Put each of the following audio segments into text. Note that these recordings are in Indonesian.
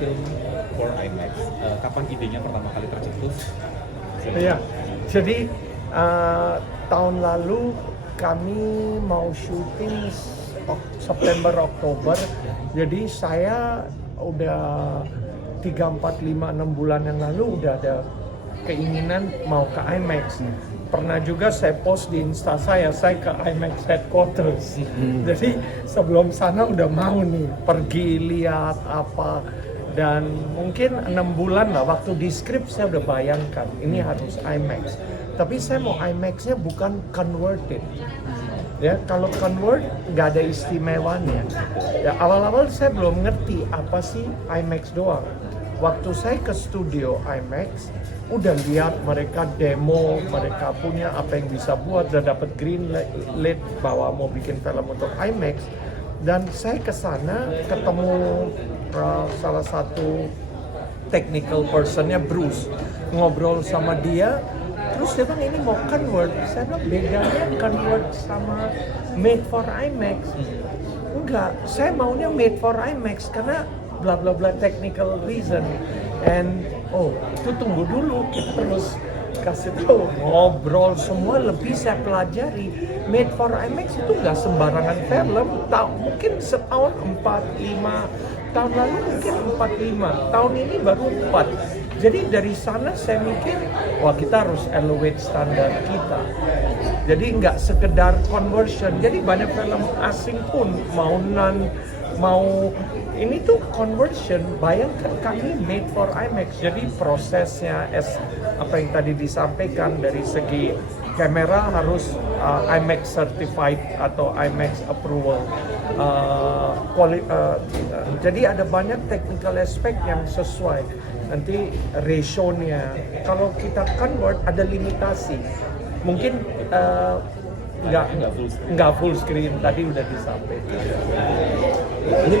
film for IMAX. Kapan idenya pertama kali tercetus? Iya, jadi tahun lalu kami mau syuting September Oktober. Jadi saya udah 3, 4, 5, 6 bulan yang lalu udah ada keinginan mau ke IMAX. Pernah juga saya post di Insta saya ke IMAX headquarters. Jadi sebelum sana udah mau nih pergi lihat apa. Dan mungkin 6 bulan lah waktu di script saya udah bayangkan ini harus IMAX. Tapi saya mau IMAX-nya bukan converted. Ya, kalau convert nggak ada istimewanya. Ya, awal-awal saya belum ngerti apa sih IMAX doang. Waktu saya ke studio IMAX, udah lihat mereka demo, mereka punya apa yang bisa buat, udah dapat green light bahwa mau bikin film untuk IMAX. Dan saya ke sana ketemu salah satu technical personnya Bruce, ngobrol sama dia. Terus dia bilang ini mau convert, saya bilang bedanya convert sama made for IMAX. Enggak, saya maunya made for IMAX karena bla bla bla technical reason. And itu tunggu dulu, kita terus kasih tahu, ngobrol semua lebih saya pelajari. Made for IMAX itu nggak sembarangan film, mungkin setahun 4-5, tahun lalu mungkin 4-5, tahun ini baru 4. Jadi dari sana saya mikir, wah kita harus elevate standar kita. Jadi nggak sekedar conversion, jadi banyak film asing pun mau ini tuh conversion. Bayangkan kami made for IMAX, jadi prosesnya apa yang tadi disampaikan dari segi kamera harus IMAX certified atau IMAX approval. Jadi ada banyak technical aspect yang sesuai. Nanti ratio-nya, kalau kita convert ada limitasi. Mungkin nggak full screen, tadi udah disampaikan. Ini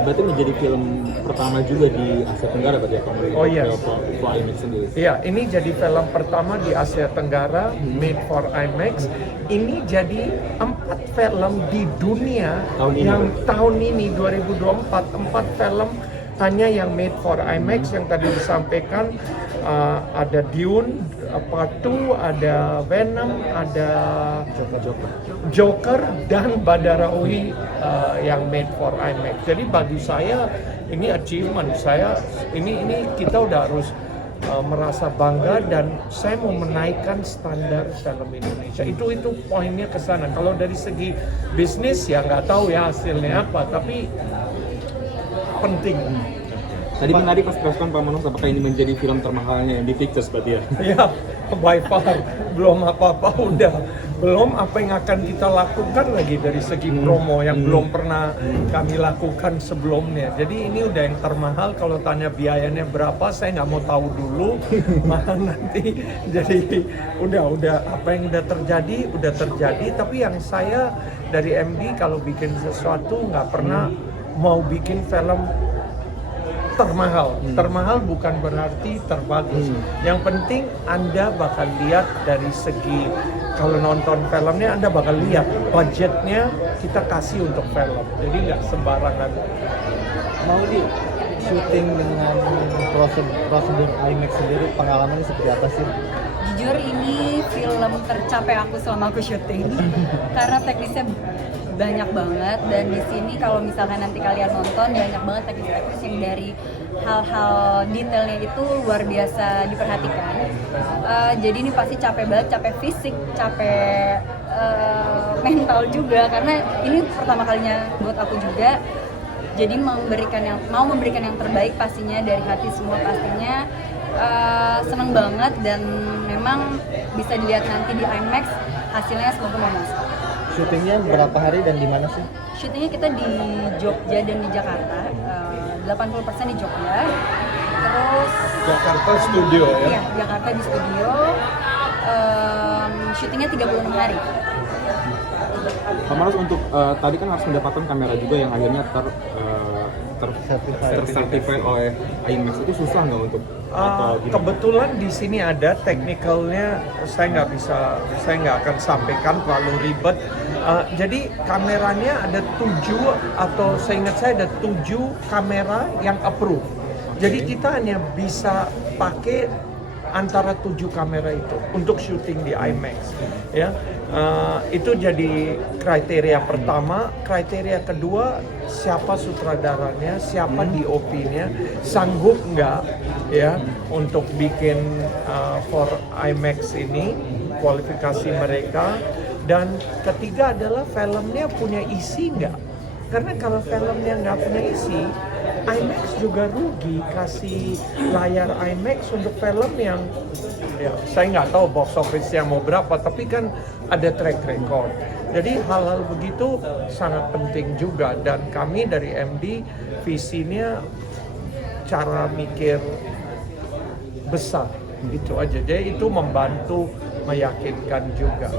berarti menjadi film pertama juga di Asia Tenggara berarti ya, Oh iya. For IMAX sendiri. Iya, ini jadi film pertama di Asia Tenggara made for IMAX. Ini jadi 4 film di dunia tahun ini 2024, 4 film hanya yang made for IMAX yang tadi disampaikan. Ada Dune Part 2, ada Venom, ada Joker dan Badara Ui yang made for IMAX. Jadi bagi saya ini achievement. Ini kita udah harus merasa bangga dan saya mau menaikkan standar film Indonesia. Itu poinnya ke sana. Kalau dari segi bisnis ya nggak tahu ya hasilnya apa, tapi penting. Tadi menarik pas respon Pak Manus, apakah ini menjadi film termahalnya yang di Pictures berarti ya? Ya, by far. Belum apa-apa udah. Belum apa yang akan kita lakukan lagi dari segi promo yang belum pernah kami lakukan sebelumnya. Jadi ini udah yang termahal. Kalau tanya biayanya berapa, saya nggak mau tahu dulu. Malah nanti jadi udah apa yang udah terjadi. Tapi yang saya dari MD kalau bikin sesuatu nggak pernah mau bikin film termahal. Termahal bukan berarti terbagus. Yang penting Anda bakal lihat dari segi, kalau nonton filmnya Anda bakal lihat budgetnya kita kasih untuk film. Jadi nggak sembarangan. Mau di syuting dengan prosedur IMAX sendiri, pengalamannya seperti apa sih? Jujur ini film tercapek aku selama aku syuting karena teknisnya banyak banget, dan di sini kalau misalkan nanti kalian nonton banyak banget teknis-teknis yang dari hal-hal detailnya itu luar biasa diperhatikan. Jadi ini pasti capek banget, capek fisik, capek mental juga, karena ini pertama kalinya buat aku juga. Jadi mau memberikan yang terbaik pastinya dari hati semua pastinya. Seneng banget dan memang bisa dilihat nanti di IMAX hasilnya semoga memuaskan. Syutingnya berapa hari dan di mana sih? Syutingnya kita di Jogja dan di Jakarta, 80% di Jogja. Terus Jakarta studio ya? Iya, Jakarta di studio. Syutingnya 36 hari. Pak Manus, untuk tadi kan harus mendapatkan kamera juga yang akhirnya tersertified oleh IMAX, itu susah nggak untuk? Kebetulan di sini ada technicalnya, saya nggak akan sampaikan terlalu ribet. Jadi kameranya ada 7 atau seingat saya ada 7 kamera yang approve. Jadi kita hanya bisa pakai antara 7 kamera itu untuk syuting di IMAX. Ya, itu jadi kriteria pertama. Kriteria kedua, siapa sutradaranya, siapa DOP-nya, sanggup nggak ya untuk bikin for IMAX ini, kualifikasi mereka. Dan ketiga adalah filmnya punya isi nggak? Karena kalau filmnya nggak punya isi, IMAX juga rugi kasih layar IMAX untuk film yang ya saya nggak tahu box office-nya mau berapa, tapi kan ada track record. Jadi hal-hal begitu sangat penting juga, dan kami dari MD visinya cara mikir besar itu aja. Jadi itu membantu meyakinkan juga.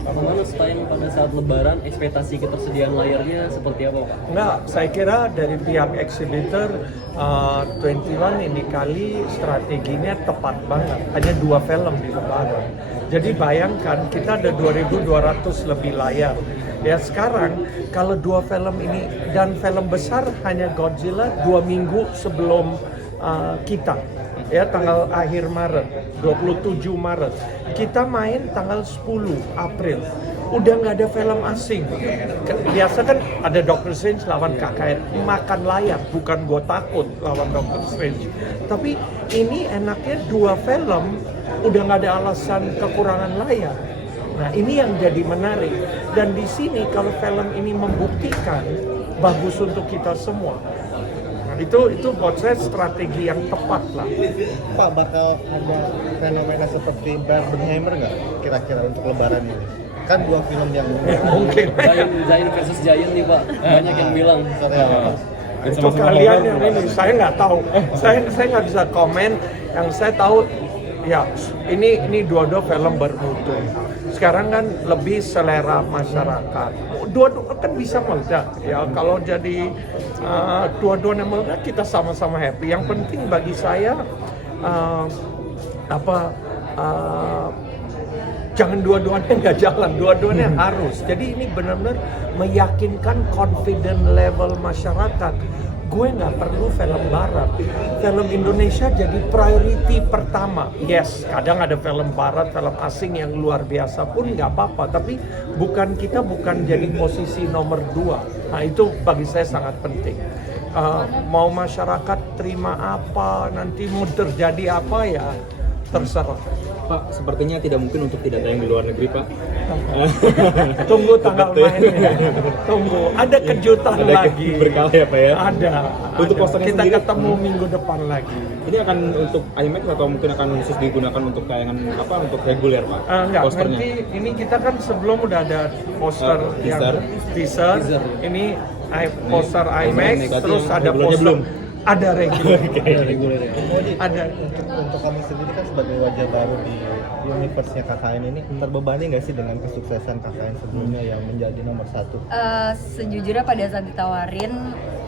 Pak Manus, pada saat Lebaran, ekspektasi ketersediaan layarnya seperti apa, Pak? Enggak, saya kira dari pihak exhibitor 21 ini kali strateginya tepat banget. Hanya 2 film di Lebaran. Jadi bayangkan kita ada 2.200 lebih layar. Ya sekarang kalau 2 film ini dan film besar hanya Godzilla 2 minggu sebelum kita. Ya tanggal akhir Maret, 27 Maret. Kita main tanggal 10 April. Udah nggak ada film asing. Biasa kan ada Doctor Strange lawan KKN, makan layar, bukan gue takut lawan Doctor Strange. Tapi ini enaknya 2 film udah nggak ada alasan kekurangan layar. Nah ini yang jadi menarik. Dan di sini kalau film ini membuktikan bagus untuk kita semua. Itu buat saya strategi yang tepat lah. Pak, bakal ada fenomena seperti Barbenheimer nggak kira-kira untuk Lebaran ini? Kan 2 film yang Mungkin. Giant versus Giant nih, Pak. Banyak yang bilang. Itu kalian yang ini, saya nggak tahu. Saya nggak bisa komen. Yang saya tahu ya ini dua-dua film bermutu. Sekarang kan lebih selera masyarakat. Dua-dua kan bisa meledak ya. Kalau jadi dua-duanya meledak, kita sama-sama happy. Yang penting bagi saya jangan dua-duanya nggak jalan, dua-duanya harus. Jadi ini benar-benar meyakinkan confident level masyarakat. Gue nggak perlu film barat, film Indonesia jadi priority pertama. Yes, kadang ada film barat, film asing yang luar biasa pun nggak apa-apa. Tapi kita bukan jadi posisi nomor 2. Nah itu bagi saya sangat penting. Mau masyarakat terima apa, nanti mau terjadi apa ya terserah. Pak, sepertinya tidak mungkin untuk tidak tayang di luar negeri, Pak. Tunggu tanggal mainnya. Tunggu, ada kejutan lagi. Berkala ya, Pak ya? Ada. Untuk posternya Kita sendiri? ketemu minggu depan lagi. Ini akan untuk IMAX atau mungkin akan khusus digunakan untuk tayangan untuk reguler, Pak? Enggak, Posternya. nanti ini kita kan sebelum udah ada poster yang teaser. Ini poster IMAX, Berarti terus yang ada regulernya poster. belum? Ada reguler. Reguler ya. Ada. Untuk kamu sendiri kan sebagai wajah baru di universe-nya KKN ini, terbebani nggak sih dengan kesuksesan KKN sebelumnya yang menjadi nomor 1? Sejujurnya pada saat ditawarin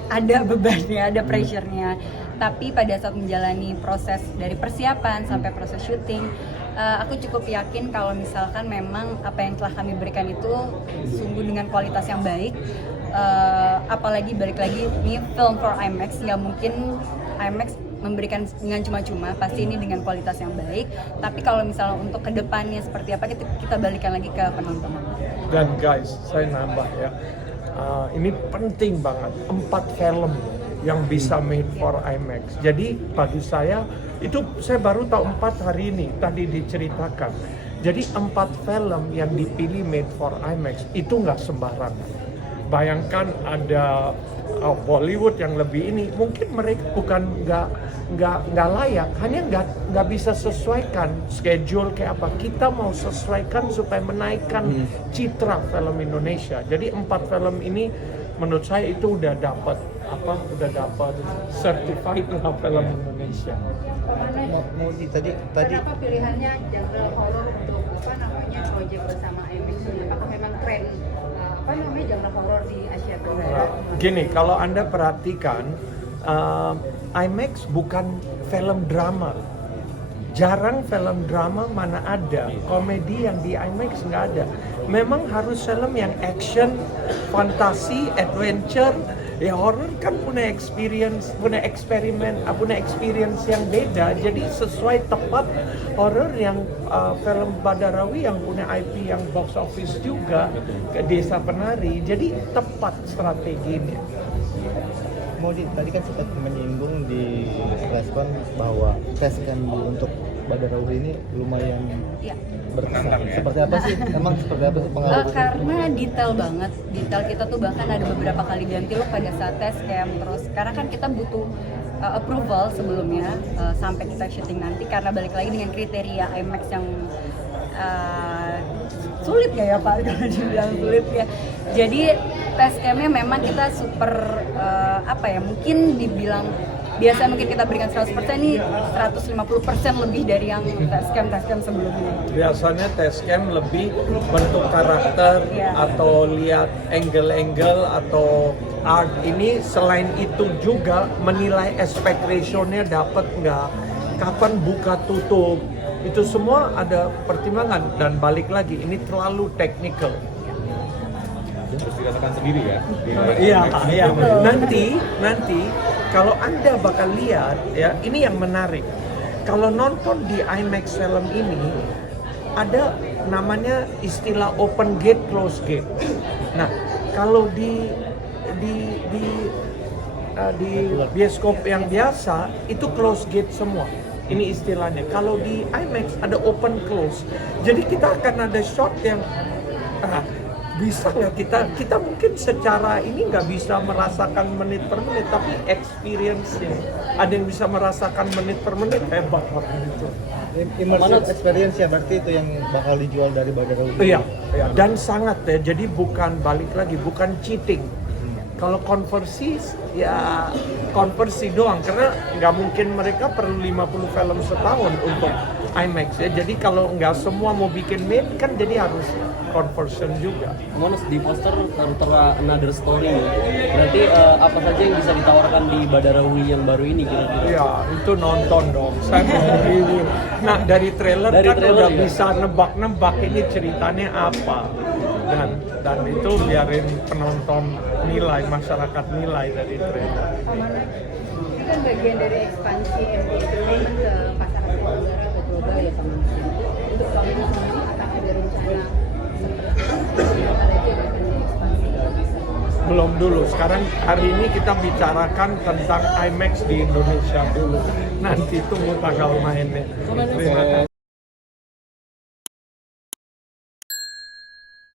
ada bebannya, ada pressure-nya. Tapi pada saat menjalani proses dari persiapan sampai proses syuting, aku cukup yakin kalau misalkan memang apa yang telah kami berikan itu sungguh dengan kualitas yang baik. Apalagi balik lagi ini film for IMAX, nggak mungkin IMAX memberikan dengan cuma-cuma, pasti ini dengan kualitas yang baik. Tapi kalau misalnya untuk kedepannya seperti apa, kita balikan lagi ke penonton. Dan guys, saya nambah ya, ini penting banget, 4 film yang bisa made for IMAX. Jadi bagi saya, itu saya baru tahu 4 hari ini, tadi diceritakan. Jadi 4 film yang dipilih made for IMAX, itu nggak sembarangan. Bayangkan ada Bollywood yang lebih ini, mungkin mereka bukan nggak layak, hanya nggak bisa sesuaikan schedule kayak apa. Kita mau sesuaikan supaya menaikkan citra film Indonesia. Jadi 4 film ini menurut saya itu udah dapat certified lah film Indonesia. Mau tadi Kenapa pilihannya genre horor untuk proyek bersama IMAX? Apakah memang tren genre horor di Asia Tenggara? Gini, kalau Anda perhatikan, IMAX bukan film drama. Jarang film drama mana ada, komedi yang di IMAX nggak ada. Memang harus film yang action, fantasi, adventure, Ya horror kan punya experience yang beda. Jadi sesuai tepat horror yang film Badarawi yang punya IP yang box office juga ke Desa Penari. Jadi tepat strateginya. Modi tadi kan sempat menyinggung di respon bahwa tes untuk Badarawi ini lumayan Iya. berkesan. Seperti apa sih? Emang seperti apa sih pengalaman? Karena detail banget, detail kita tuh bahkan ada beberapa kali ganti look pada saat tes cam terus. Karena kan kita butuh approval sebelumnya sampai kita syuting nanti, karena balik lagi dengan kriteria IMAX yang sulit ya Pak, kalau dibilang sulit ya. Jadi tes camnya memang kita super mungkin dibilang biasa mungkin kita berikan 100%, ini 150% lebih dari yang tes cam sebelumnya. Biasanya tes cam lebih bentuk karakter atau lihat angle atau art. Ini selain itu juga menilai aspect ratio-nya dapat nggak, kapan buka tutup, itu semua ada pertimbangan. Dan balik lagi, ini terlalu technical. Terus dirasakan sendiri ya. Iya. Nanti kalau Anda bakal lihat ya, ini yang menarik. Kalau nonton di IMAX film ini ada namanya istilah open gate, close gate. Nah, kalau di bioskop yang biasa itu close gate semua. Ini istilahnya. Kalau di IMAX ada open close. Jadi kita akan ada shot yang bisa nggak kita mungkin secara ini nggak bisa merasakan menit per menit, tapi experience-nya ada yang bisa merasakan menit per menit, hebat banget itu. Immersive experience ya, berarti itu yang bakal dijual dari Badarawi. Iya, dan sangat ya, jadi bukan balik lagi, bukan cheating. Kalau konversi ya konversi doang, karena nggak mungkin mereka perlu 50 film setahun untuk IMAX ya. Jadi kalau nggak semua mau bikin main kan jadi harus conversion juga. Monos di poster tertera another story ya. Berarti apa saja yang bisa ditawarkan di Badarawi yang baru ini kira-kira? Ya itu nonton dong, saya mau review. Nah dari trailer udah bisa nebak-nebak ini ceritanya apa. Dan itu biarin penonton nilai, masyarakat nilai dari trailer. Ini kan bagian dari ekspansi MD Entertainment ke pasar Asia Tenggara atau global ya Pak Maman. Untuk tahun ini akan ada rencana seperti apa lagi yang akan diekspansi ke pasar? Belum dulu, sekarang hari ini kita bicarakan tentang IMAX di Indonesia dulu. Nanti tunggu tanggal mainnya. Terima kasih.